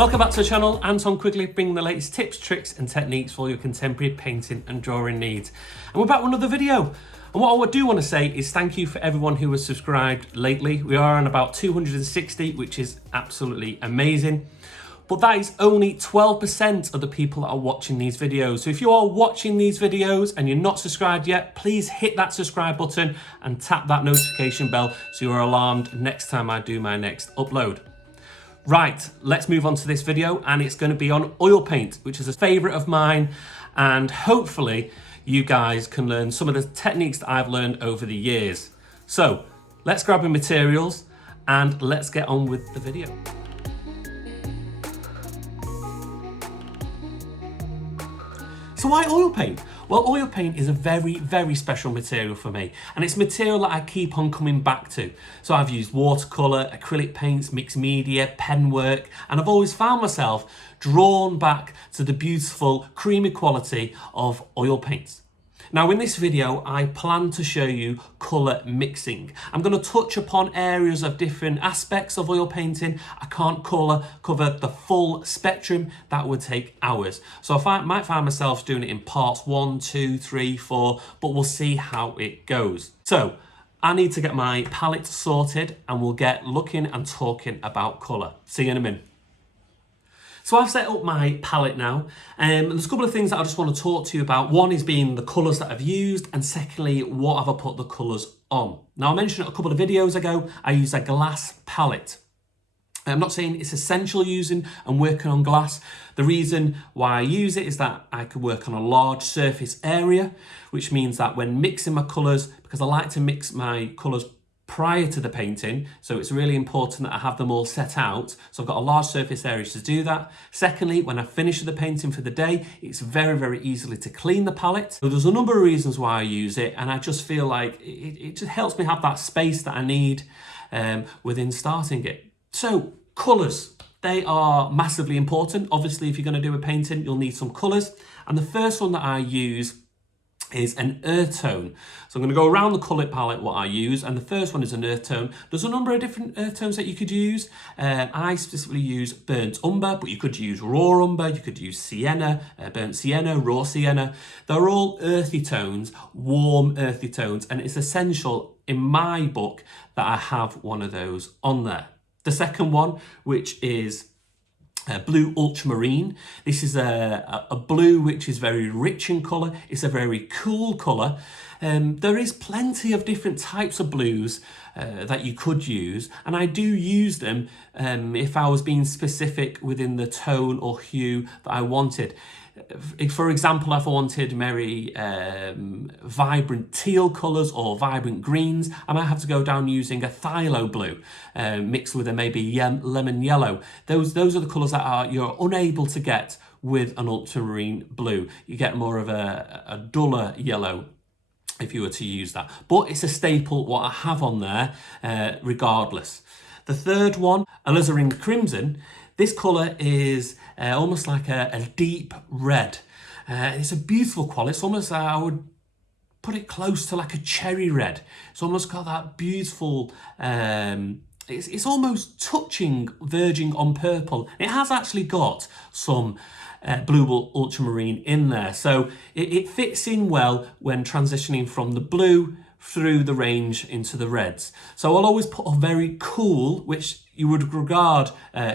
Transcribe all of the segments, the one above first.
Welcome back to the channel. Anton Quigley, bringing the latest tips, tricks and techniques for your contemporary painting and drawing needs. And we're back with another video. And what I do want to say is thank you for everyone who has subscribed lately. We are on about 260, which is absolutely amazing. But that is only 12% of the people that are watching these videos. So if you are watching these videos and you're not subscribed yet, please hit that subscribe button and tap that notification bell so you are alarmed next time I do my next upload. Right, let's move on to this video, and it's going to be on oil paint, which is a favourite of mine, and hopefully you guys can learn some of the techniques that I've learned over the years. So let's grab your materials and let's get on with the video. So why oil paint? Well, oil paint is a very, very special material for me, and it's material that I keep on coming back to. So I've used watercolour, acrylic paints, mixed media, pen work, and I've always found myself drawn back to the beautiful, creamy quality of oil paints. Now in this video, I plan to show you colour mixing. I'm going to touch upon areas of different aspects of oil painting. I can't cover the full spectrum, that would take hours. So I might find myself doing it in parts 1, 2, 3, 4, but we'll see how it goes. So I need to get my palette sorted and we'll get looking and talking about colour. See you in a minute. So I've set up my palette now, and there's a couple of things that I just want to talk to you about. One is being the colours that I've used, and secondly, what have I put the colours on. Now I mentioned a couple of videos ago, I use a glass palette. I'm not saying it's essential using and working on glass. The reason why I use it is that I can work on a large surface area, which means that when mixing my colours, because I like to mix my colours prior to the painting, so it's really important that I have them all set out, so I've got a large surface area to do that. Secondly, when I finish the painting for the day, it's very, very easily to clean the palette. So there's a number of reasons why I use it, and I just feel like it just helps me have that space that I need within starting it. So colours, they are massively important. Obviously, if you're going to do a painting, you'll need some colours, and the first one that I use is an earth tone. So I'm going to go around the colour palette what I use, and the first one is an earth tone. There's a number of different earth tones that you could use. I specifically use burnt umber, but you could use raw umber, you could use sienna, burnt sienna, raw sienna. They're all earthy tones, warm earthy tones, and it's essential in my book that I have one of those on there. The second one, which is blue ultramarine. This is a blue which is very rich in colour. It's a very cool colour. There is plenty of different types of blues that you could use, and I do use them if I was being specific within the tone or hue that I wanted. For example, if I wanted very vibrant teal colours or vibrant greens, I might have to go down using a phthalo blue mixed with a maybe lemon yellow. Those are the colours that you're unable to get with an ultramarine blue. You get more of a duller yellow if you were to use that. But it's a staple what I have on there regardless. The third one, Alizarin Crimson. This colour is almost like a deep red. It's a beautiful quality. It's almost, I would put it close to like a cherry red. It's almost got that beautiful, it's almost touching, verging on purple. It has actually got some blue ultramarine in there. So it fits in well when transitioning from the blue through the range into the reds. So I'll always put a very cool, which you would regard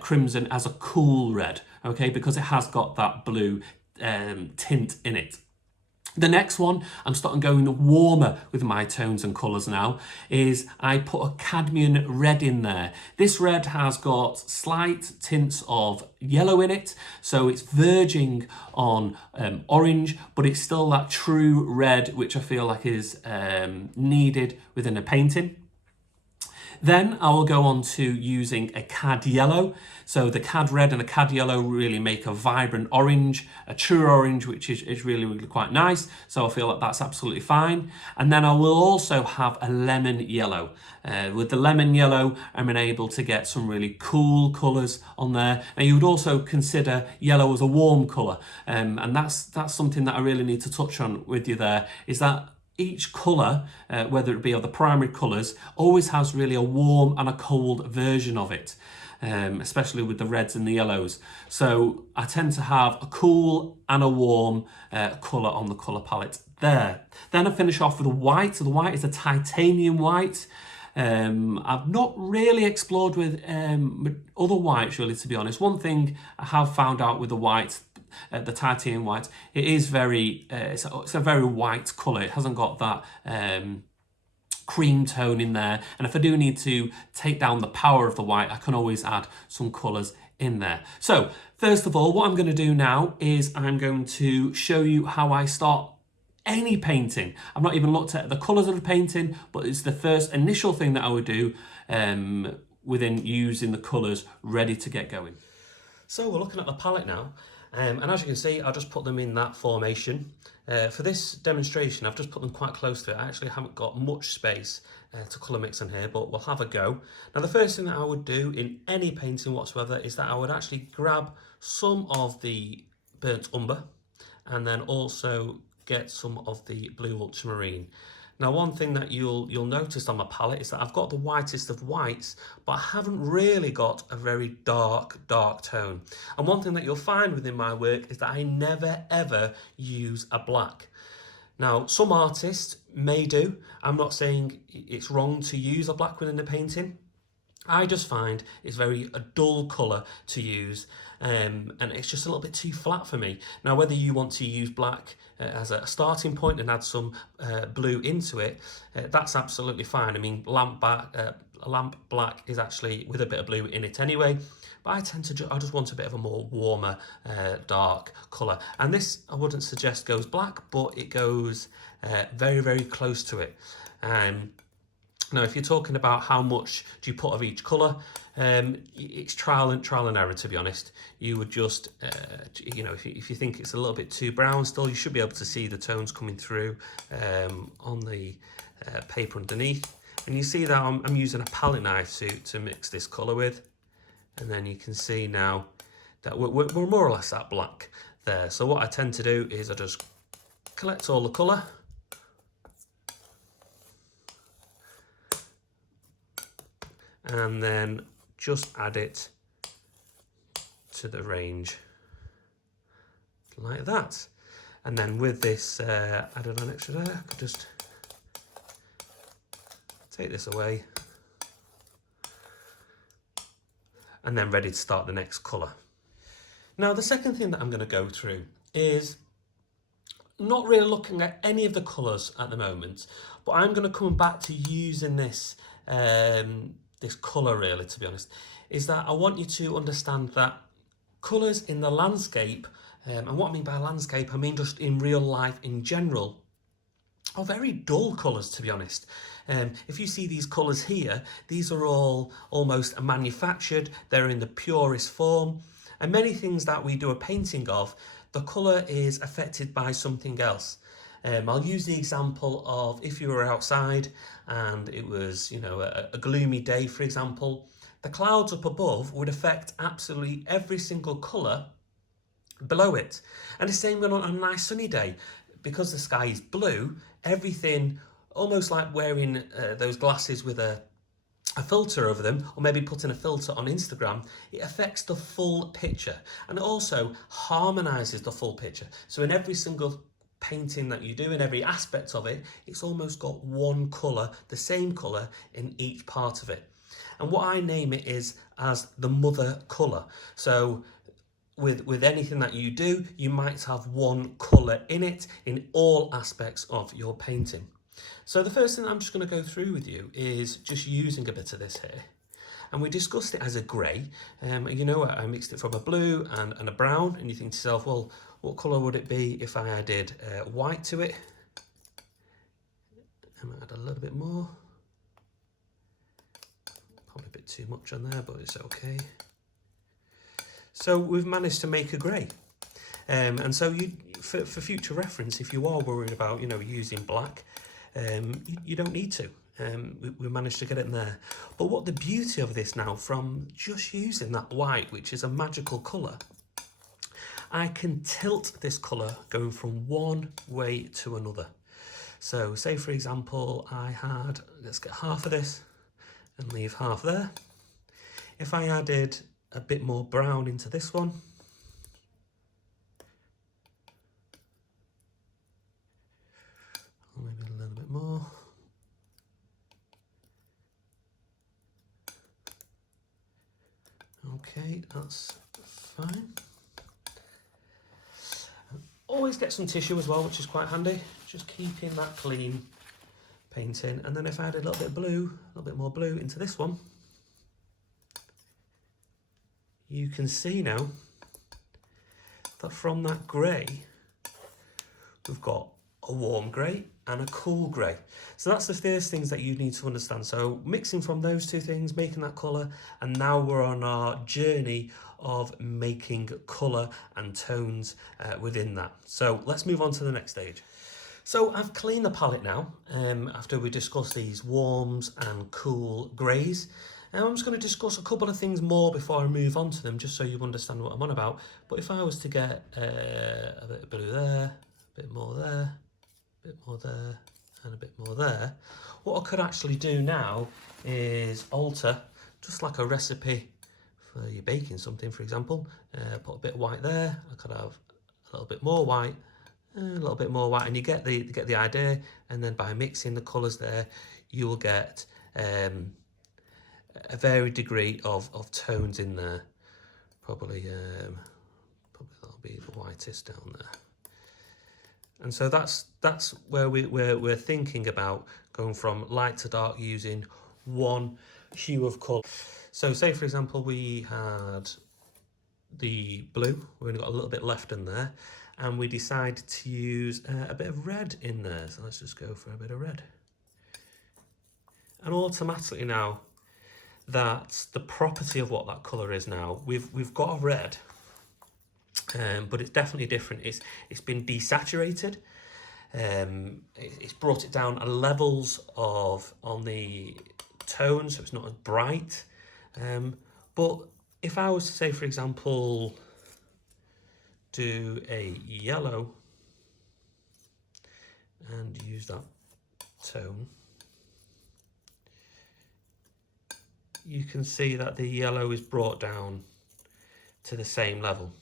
crimson as a cool red, okay, because it has got that blue tint in it. The next one, I'm starting going warmer with my tones and colours now, is I put a cadmium red in there. This red has got slight tints of yellow in it, so it's verging on orange, but it's still that true red, which I feel like is needed within a painting. Then I will go on to using a cad yellow. So the cad red and the cad yellow really make a vibrant orange, a true orange, which is really, really quite nice. So I feel like that's absolutely fine. And then I will also have a lemon yellow. With the lemon yellow, I'm able to get some really cool colours on there. And you would also consider yellow as a warm colour. And that's something that I really need to touch on with you there, is that each colour, whether it be of the primary colours, always has really a warm and a cold version of it. especially with the reds and the yellows. So I tend to have a cool and a warm colour on the colour palette there. Then I finish off with a white. So the white is a titanium white. I've not really explored with other whites, really, to be honest. One thing I have found out with the white, the titanium white, it is very, it's a very white colour. It hasn't got that cream tone in there. And if I do need to take down the power of the white, I can always add some colours in there. So first of all, what I'm going to do now is I'm going to show you how I start any painting. I've not even looked at the colours of the painting, but it's the first initial thing that I would do within using the colours ready to get going. So we're looking at the palette now, and as you can see, I'll just put them in that formation. For this demonstration, I've just put them quite close to it. I actually haven't got much space to colour mix in here, but we'll have a go. Now, the first thing that I would do in any painting whatsoever is that I would actually grab some of the burnt umber and then also get some of the blue ultramarine. Now, one thing that you'll notice on my palette is that I've got the whitest of whites, but I haven't really got a very dark tone. And one thing that you'll find within my work is that I never ever use a black. Now, some artists may do. I'm not saying it's wrong to use a black within a painting. I just find it's a dull colour to use, and it's just a little bit too flat for me. Now, whether you want to use black as a starting point and add some blue into it, that's absolutely fine. I mean, lamp black is actually with a bit of blue in it anyway, but I just want a bit of a more warmer, dark colour. And this, I wouldn't suggest goes black, but it goes very, very close to it. Now, if you're talking about how much do you put of each colour, it's trial and error, to be honest. You would just, if you think it's a little bit too brown still, you should be able to see the tones coming through on the paper underneath. And you see that I'm using a palette knife to mix this colour with. And then you can see now that we're more or less at black there. So what I tend to do is I just collect all the colour. And then just add it to the range like that. And then with this added on extra there, I could just take this away. And then ready to start the next colour. Now, the second thing that I'm going to go through is not really looking at any of the colours at the moment, but I'm going to come back to using this this colour, really, to be honest, is that I want you to understand that colours in the landscape, and what I mean by landscape, I mean just in real life in general, are very dull colours, to be honest. If you see these colours here, these are all almost manufactured, they're in the purest form, and many things that we do a painting of, the colour is affected by something else. I'll use the example of if you were outside and it was, a gloomy day, for example, the clouds up above would affect absolutely every single colour below it. And the same going on a nice sunny day. Because the sky is blue, everything, almost like wearing those glasses with a filter over them, or maybe putting a filter on Instagram, it affects the full picture. And it also harmonises the full picture. So in every single painting that you do, in every aspect of it, it's almost got one colour, the same colour in each part of it. And what I name it is as the mother colour. So with anything that you do, you might have one colour in it in all aspects of your painting. So the first thing I'm just going to go through with you is just using a bit of this here. And we discussed it as a grey. I mixed it from a blue and a brown, and you think to yourself, well, what colour would it be if I added white to it? I might add a little bit more. Probably a bit too much on there, but it's okay. So we've managed to make a grey. And so for future reference, if you are worried about, using black, you don't need to. We managed to get it in there. But what the beauty of this now, from just using that white, which is a magical colour, I can tilt this colour going from one way to another. So say, for example, let's get half of this and leave half there. If I added a bit more brown into this one, or maybe a little bit more. Okay, that's fine. Always get some tissue as well, which is quite handy. Just keeping that clean painting. And then if I add a little bit of blue, a little bit more blue into this one, you can see now that from that grey, we've got a warm grey and a cool grey. So that's the first things that you need to understand. So mixing from those two things, making that colour, and now we're on our journey of making colour and tones within that. So let's move on to the next stage. So I've cleaned the palette now, after we discussed these warms and cool greys. Now I'm just going to discuss a couple of things more before I move on to them, just so you understand what I'm on about. But if I was to get a bit of blue there, a bit more there, a bit more there, and a bit more there, what I could actually do now is alter, just like a recipe for you baking something, for example. Put a bit of white there. I could have a little bit more white, a little bit more white, and you get the idea. And then by mixing the colours there, you will get a varied degree of tones in there. Probably that'll be the whitest down there. And so that's where we're thinking about going from light to dark using one hue of colour. So say for example we had the blue, we've only got a little bit left in there, and we decide to use a bit of red in there. So let's just go for a bit of red. And automatically now, that's the property of what that colour is now. We've got a red, but it's definitely different. It's been desaturated. It's brought it down a levels on the tone, so it's not as bright. But if I was to say, for example, do a yellow and use that tone, you can see that the yellow is brought down to the same level.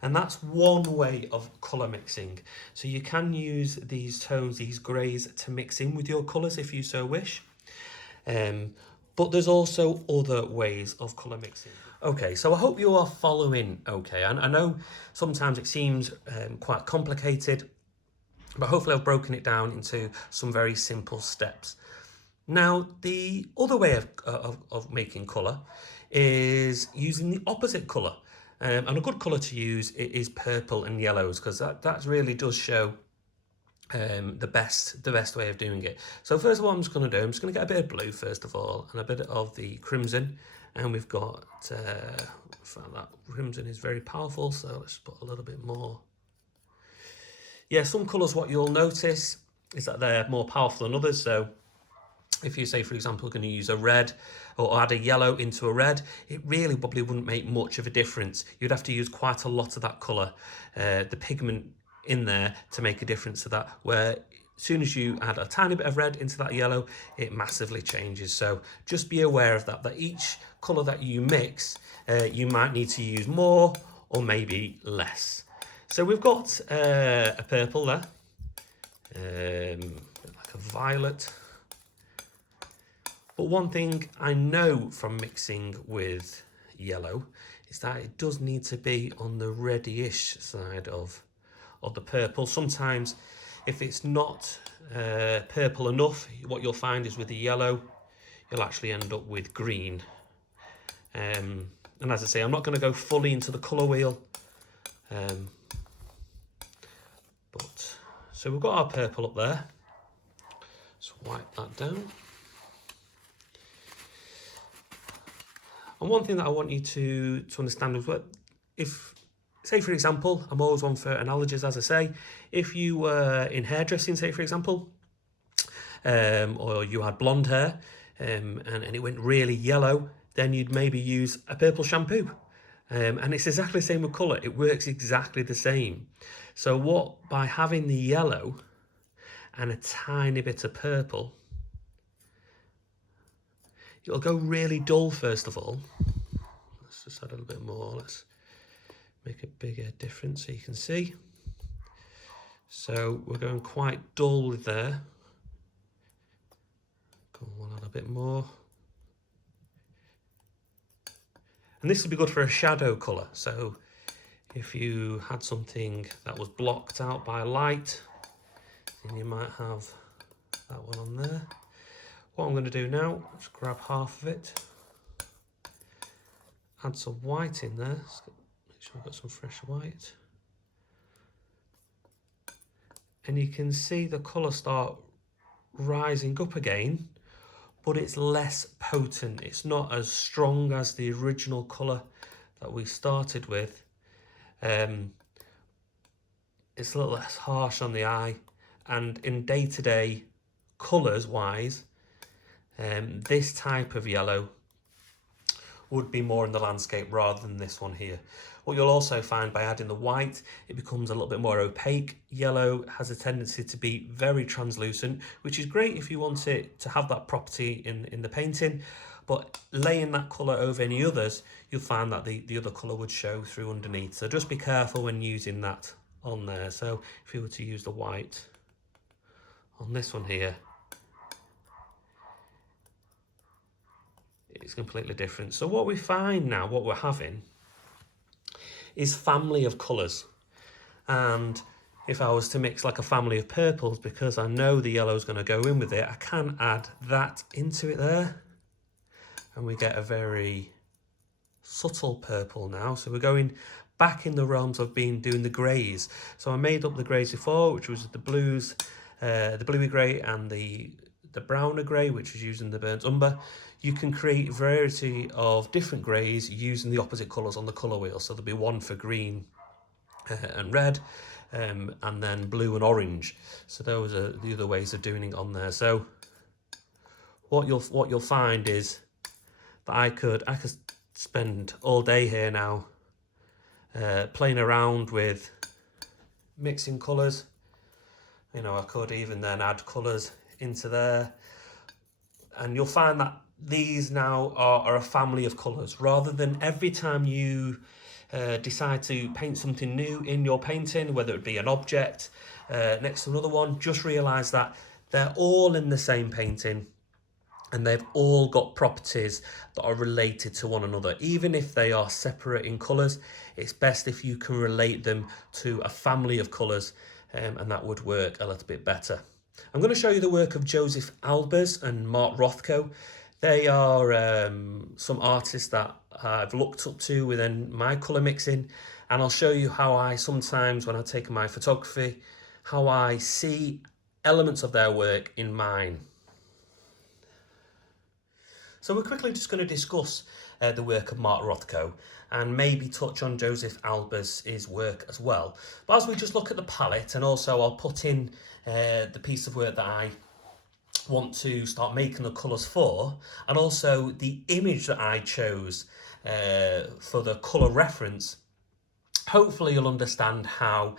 And that's one way of colour mixing. So you can use these tones, these greys, to mix in with your colours if you so wish. But there's also other ways of colour mixing. Okay, so I hope you are following okay. And I know sometimes it seems quite complicated, but hopefully I've broken it down into some very simple steps. Now, the other way of making colour is using the opposite colour. And a good colour to use is purple and yellows, because that really does show the best way of doing it. So first of all, I'm just going to do, I'm just going to get a bit of blue first of all, and a bit of the crimson. And we've got, that crimson is very powerful, so let's put a little bit more. Yeah, some colours, what you'll notice is that they're more powerful than others. So if you say, for example, going to use a red or add a yellow into a red, it really probably wouldn't make much of a difference. You'd have to use quite a lot of that colour, the pigment in there, to make a difference to that, where as soon as you add a tiny bit of red into that yellow, it massively changes. So just be aware of that each colour that you mix, you might need to use more or maybe less. So we've got a purple there, like a violet. But one thing I know from mixing with yellow is that it does need to be on the reddyish side of the purple. Sometimes if it's not purple enough, what you'll find is with the yellow, you'll actually end up with green. And as I say, I'm not going to go fully into the colour wheel. But so we've got our purple up there. Let's wipe that down. And one thing that I want you to understand is what, if, say for example, I'm always one for analogies, as I say, if you were in hairdressing, say for example, or you had blonde hair, and it went really yellow, then you'd maybe use a purple shampoo. And it's exactly the same with colour, it works exactly the same. So by having the yellow and a tiny bit of purple, it'll go really dull first of all. Let's just add a little bit more. Let's make a bigger difference so you can see. So we're going quite dull there. Go on, add a bit more. And this would be good for a shadow colour. So if you had something that was blocked out by light, then you might have that one on there. What I'm going to do now, just grab half of it, add some white in there, make sure I've got some fresh white. And you can see the colour start rising up again, but it's less potent. It's not as strong as the original colour that we started with. It's a little less harsh on the eye, and in day-to-day colours wise, this type of yellow would be more in the landscape rather than this one here. What you'll also find by adding the white, it becomes a little bit more opaque. Yellow has a tendency to be very translucent, which is great if you want it to have that property in the painting, but laying that colour over any others, you'll find that the other colour would show through underneath. So just be careful when using that on there. So if you were to use the white on this one here, it's completely different. So what we find now, what we're having, is family of colours. And if I was to mix like a family of purples, because I know the yellow's going to go in with it, I can add that into it there. And we get a very subtle purple now. So we're going back in the realms of doing the greys. So I made up the greys before, which was the blues, the bluey grey and the browner grey, which was using the burnt umber. You can create a variety of different greys using the opposite colours on the colour wheel. So there'll be one for green and red, and then blue and orange. So those are the other ways of doing it on there. So what you'll find is that I could spend all day here now playing around with mixing colours. You know, I could even then add colours into there, and you'll find that these now are a family of colours. Rather than every time you decide to paint something new in your painting, whether it be an object next to another one, just realise that they're all in the same painting and they've all got properties that are related to one another. Even if they are separate in colours, it's best if you can relate them to a family of colours, and that would work a little bit better. I'm going to show you the work of Josef Albers and Mark Rothko. They are some artists that I've looked up to within my colour mixing, and I'll show you how I sometimes, when I take my photography, how I see elements of their work in mine. So we're quickly just going to discuss the work of Mark Rothko and maybe touch on Josef Albers' work as well. But as we just look at the palette, and also I'll put in the piece of work that I want to start making the colours for, and also the image that I chose for the colour reference, hopefully you'll understand how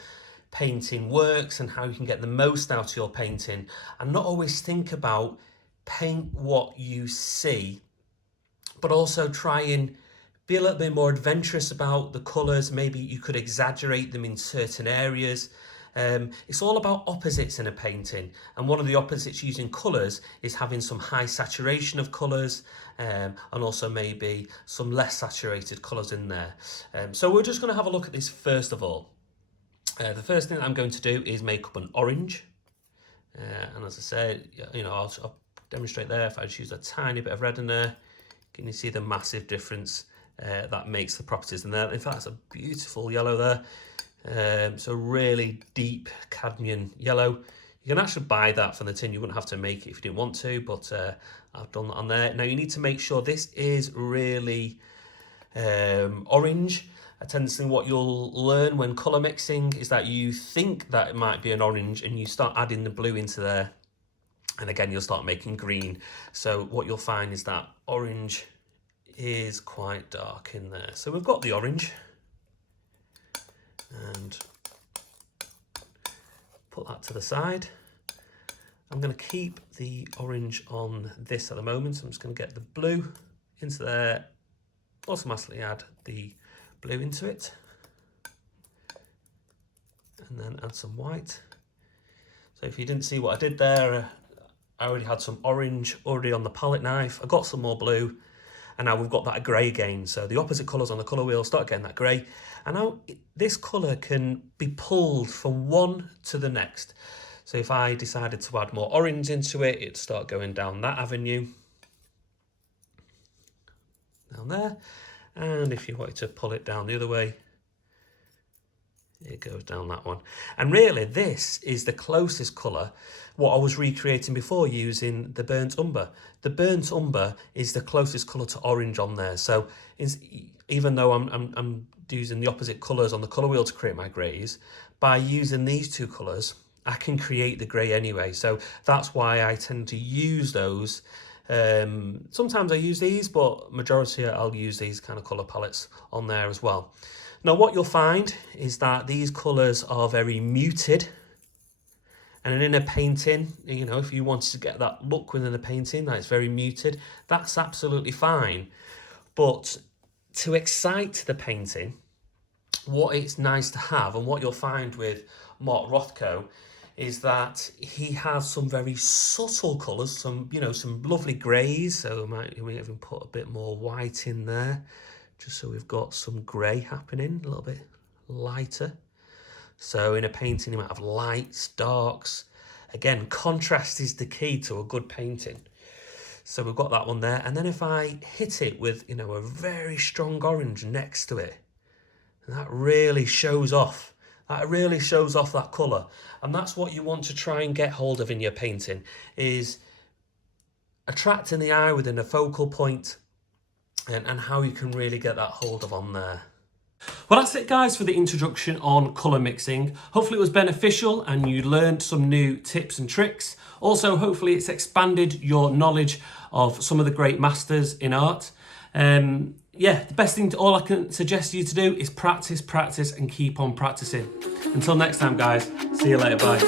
painting works and how you can get the most out of your painting, and not always think about paint what you see, but also try and be a little bit more adventurous about the colours. Maybe you could exaggerate them in certain areas. It's all about opposites in a painting, and one of the opposites using colours is having some high saturation of colours, and also maybe some less saturated colours in there. So we're just going to have a look at this first of all. The first thing that I'm going to do is make up an orange, and as I said, you know, I'll demonstrate there. If I just use a tiny bit of red in there, can you see the massive difference that makes the properties in there? In fact, it's a beautiful yellow there. So really deep cadmium yellow. You can actually buy that from the tin. You wouldn't have to make it if you didn't want to, but I've done that on there. Now you need to make sure this is really orange. A tendency, what you'll learn when colour mixing is that you think that it might be an orange and you start adding the blue into there, and again you'll start making green. So what you'll find is that orange is quite dark in there. So we've got the orange, and put that to the side. I'm going to keep the orange on this at the moment. So I'm just going to get the blue into there, automatically add the blue into it, and then add some white. So if you didn't see what I did there, I already had some orange already on the palette knife. I got some more blue, and now we've got that grey again. So the opposite colours on the colour wheel start getting that grey. And now this colour can be pulled from one to the next. So if I decided to add more orange into it, it'd start going down that avenue. Down there. And if you wanted to pull it down the other way, it goes down that one. And really, this is the closest colour what I was recreating before using the burnt umber. The burnt umber is the closest colour to orange on there. So even though I'm using the opposite colours on the colour wheel to create my greys, by using these two colours, I can create the grey anyway. So that's why I tend to use those. Sometimes I use these, but majority I'll use these kind of colour palettes on there as well. Now what you'll find is that these colours are very muted, and in a painting, you know, if you wanted to get that look within a painting that is very muted, that's absolutely fine. But to excite the painting, what it's nice to have, and what you'll find with Mark Rothko, is that he has some very subtle colours, some lovely greys. So we even put a bit more white in there, just so we've got some grey happening, a little bit lighter. So in a painting, you might have lights, darks. Again, contrast is the key to a good painting. So we've got that one there. And then if I hit it with, a very strong orange next to it, that really shows off. That really shows off that colour. And that's what you want to try and get hold of in your painting, is attracting the eye within a focal point, and how you can really get that hold of on there. Well, that's it, guys, for the introduction on colour mixing. Hopefully it was beneficial and you learned some new tips and tricks. Also, hopefully it's expanded your knowledge of some of the great masters in art. Yeah, the best thing, all I can suggest you to do is practice, practice, and keep on practicing. Until next time, guys, see you later, bye.